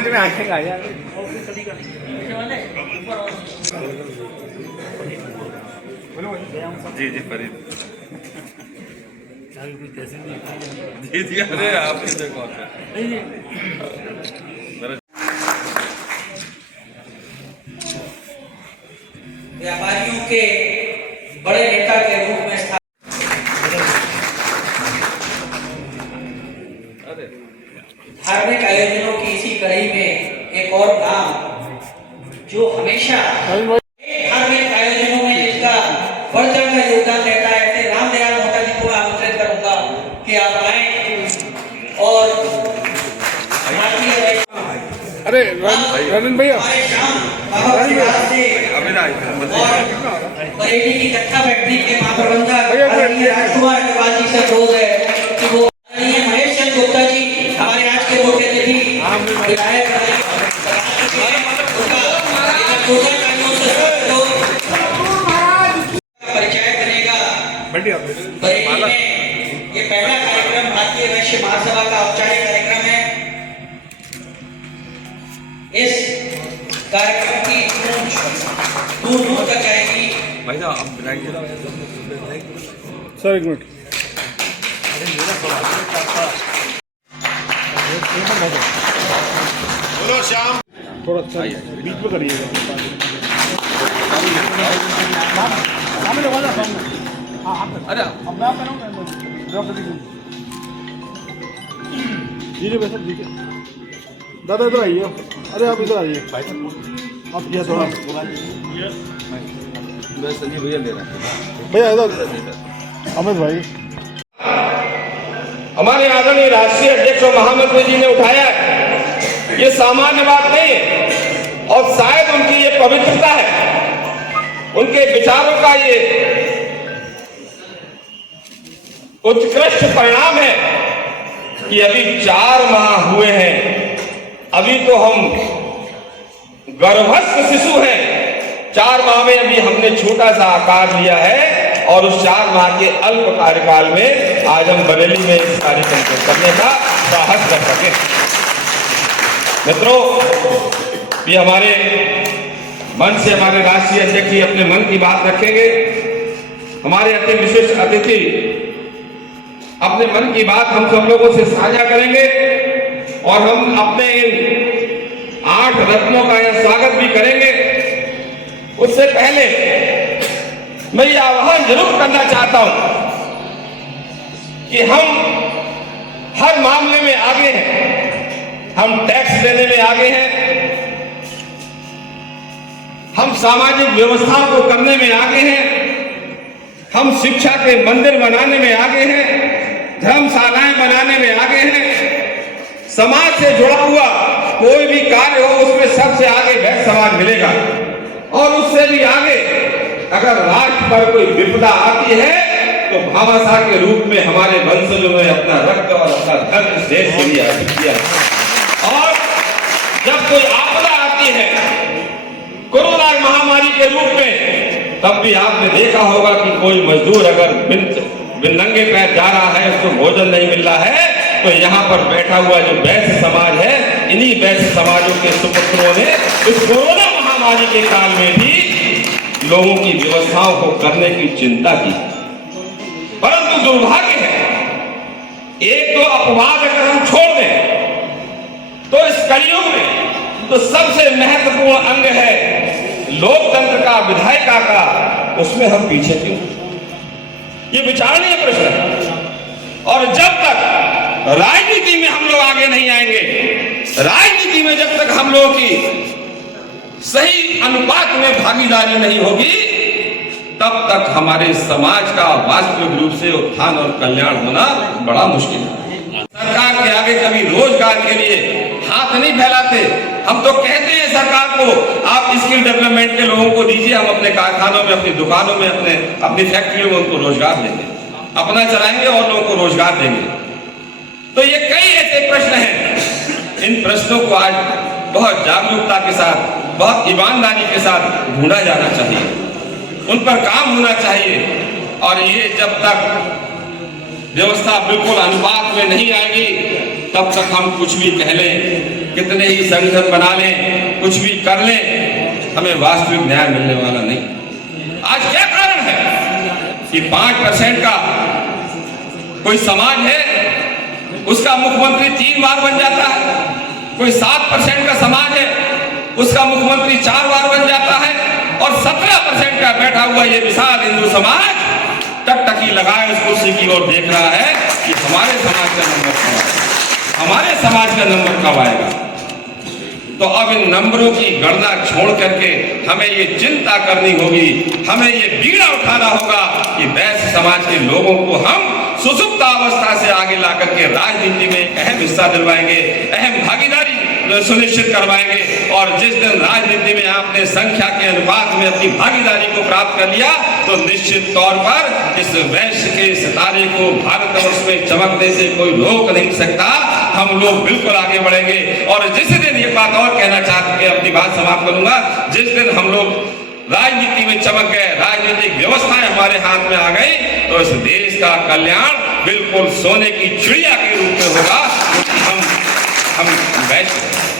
मंच में आएगा यार। जी जी फरीद जी जी। अरे आपके देखो व्यापारियों के बड़े नेता के रूप में धार्मिक आयोजनों की इसी कड़ी में एक और काम जो हमेशा धार्मिक आयोजनों में जिसका बढ़ चढ़ का योगदान रहता है, ऐसे रामदयाल मोहता जी को मैं आमंत्रित करूंगा कि आप आए और अरे रनन भैया बरेली की कथा बैठने के महाप्रबंधक राजकुमार अग्रवाल जी से अनुरोध है कि वो महेश चंद्र गुप्ता जी हमारे आज के मुख्य अतिथि विधायक परिचय करेगा। बरेली में ये पहला कार्यक्रम भारतीय वैश्य महासभा का औपचारिक कार्यक्रम है। इस कार्यक्रम की दूर दूर तक जाएगी। सर एक मिनट बोलो श्याम, थोड़ा सा बीच में करिएगा। अरे जी वैसे ठीक है। दादा इधर आइए। अरे आप इधर आइए। आप किया थोड़ा संजीव भैया ले रहे हैं। भैया इधर अमित भाई। हमारे आदरणीय राष्ट्रीय अध्यक्ष और महामंत्री जी ने उठाया, ये सामान्य बात नहीं है और शायद उनकी ये पवित्रता है, उनके विचारों का ये उत्कृष्ट परिणाम है कि अभी 4 माह हुए हैं, अभी तो हम गर्भस्थ शिशु हैं। 4 माह में अभी हमने छोटा सा आकार लिया है और उस 4 माह के अल्प कार्यकाल में आज हम बरेली में इस कार्यक्रम को करने का साहस कर सके। मित्रों, ये हमारे मन से हमारे राष्ट्रीय अध्यक्ष जी अपने मन की बात रखेंगे। हमारे अति विशेष अतिथि अपने मन की बात हम सब लोगों से साझा करेंगे और हम अपने इन 8 रत्नों का यह स्वागत भी करेंगे। उससे पहले मैं ये आह्वान जरूर करना चाहता हूं कि हम हर मामले में आगे हैं। हम टैक्स देने में आगे हैं, हम सामाजिक व्यवस्थाओं को करने में आगे हैं, हम शिक्षा के मंदिर बनाने में आगे हैं, धर्मशालाएं बनाने में आगे हैं। समाज से जुड़ा हुआ कोई भी कार्य हो उसमें सबसे आगे वैश्य समाज मिलेगा और उससे भी आगे अगर राष्ट्र पर कोई विपदा आती है तो भामाशाह के रूप में हमारे वंशजों ने अपना रक्त और अपना धन इस देश के लिए अर्पित किया। और जब कोई आपदा आती है कोरोना महामारी के रूप में, तब भी आपने देखा होगा कि कोई मजदूर अगर बिन नंगे पैर जा रहा है, उसको भोजन नहीं मिल रहा है, तो यहाँ पर बैठा हुआ जो वैश्य समाज है, इन्हीं वैश्य समाजों के सुपुत्रों ने इस कोरोना महामारी के काल में भी लोगों की व्यवस्थाओं को करने की चिंता की। परंतु दुर्भाग्य है, एक तो अपवाद अगर हम छोड़ दें तो इस कलयुग में तो सबसे महत्वपूर्ण अंग है लोकतंत्र का, विधायिका का, उसमें हम पीछे क्यों? ये विचारणीय प्रश्न है। और जब तक राजनीति में हम लोग आगे नहीं आएंगे, राजनीति में जब तक हम लोगों की सही अनुपात में भागीदारी नहीं होगी, तब तक हमारे समाज का वास्तविक रूप से उत्थान और कल्याण होना बड़ा मुश्किल है। सरकार के आगे कभी रोजगार के लिए हाथ नहीं फैलाते। हम तो कहते हैं सरकार को आप स्किल डेवलपमेंट के लोगों को दीजिए, हम अपने कारखानों में, अपनी दुकानों में, अपनी फैक्ट्रियों में उनको रोजगार देंगे, अपना चलाएंगे और लोगों को रोजगार देंगे। तो ये कई ऐसे प्रश्न हैं, इन प्रश्नों को आज बहुत जागरूकता के साथ, बहुत ईमानदारी के साथ ढूंढा जाना चाहिए, उन पर काम होना चाहिए। और ये जब तक व्यवस्था बिल्कुल अनुपात में नहीं आएगी, तब तक हम कुछ भी कह लें कितने ही संगठन बना लें, कुछ भी कर लें, हमें वास्तविक न्याय मिलने वाला नहीं। आज क्या कारण है कि 5% का कोई समाज है, उसका मुख्यमंत्री 3 बार बन जाता है, कोई 7% का समाज है, उसका मुख्यमंत्री 4 बार बन जाता है, और 17% का बैठा हुआ ये विशाल हिंदू समाज टकटकी लगाए उस कुर्सी की ओर देख रहा है कि हमारे समाज का नंबर कब आएगा, हमारे समाज का नंबर कब आएगा। तो अब इन नंबरों की गणना छोड़ करके हमें ये चिंता करनी होगी, हमें ये बीड़ा उठाना होगा कि वैश्य समाज के लोगों को हम सुसुप्त अवस्था से आगे ला करके राजनीति में अहम हिस्सा दिलवाएंगे, अहम भागीदारी सुनिश्चित करवाएंगे। और जिस दिन राजनीति में आपने संख्या के अनुपात में अपनी भागीदारी को प्राप्त कर लिया तो निश्चित तौर पर इस वैश्य के सितारे को भारतवर्ष में चमकने से कोई रोक नहीं सकता। हम लोग बिल्कुल आगे बढ़ेंगे। और जिस दिन एक बात और कहना चाहते हैं, अपनी बात समाप्त करूंगा, जिस दिन हम लोग राजनीति में चमक गए, राजनीतिक व्यवस्थाएं हमारे हाथ में आ गई, तो इस देश का कल्याण बिल्कुल सोने की चिड़िया के रूप में होगा। हम वैश्य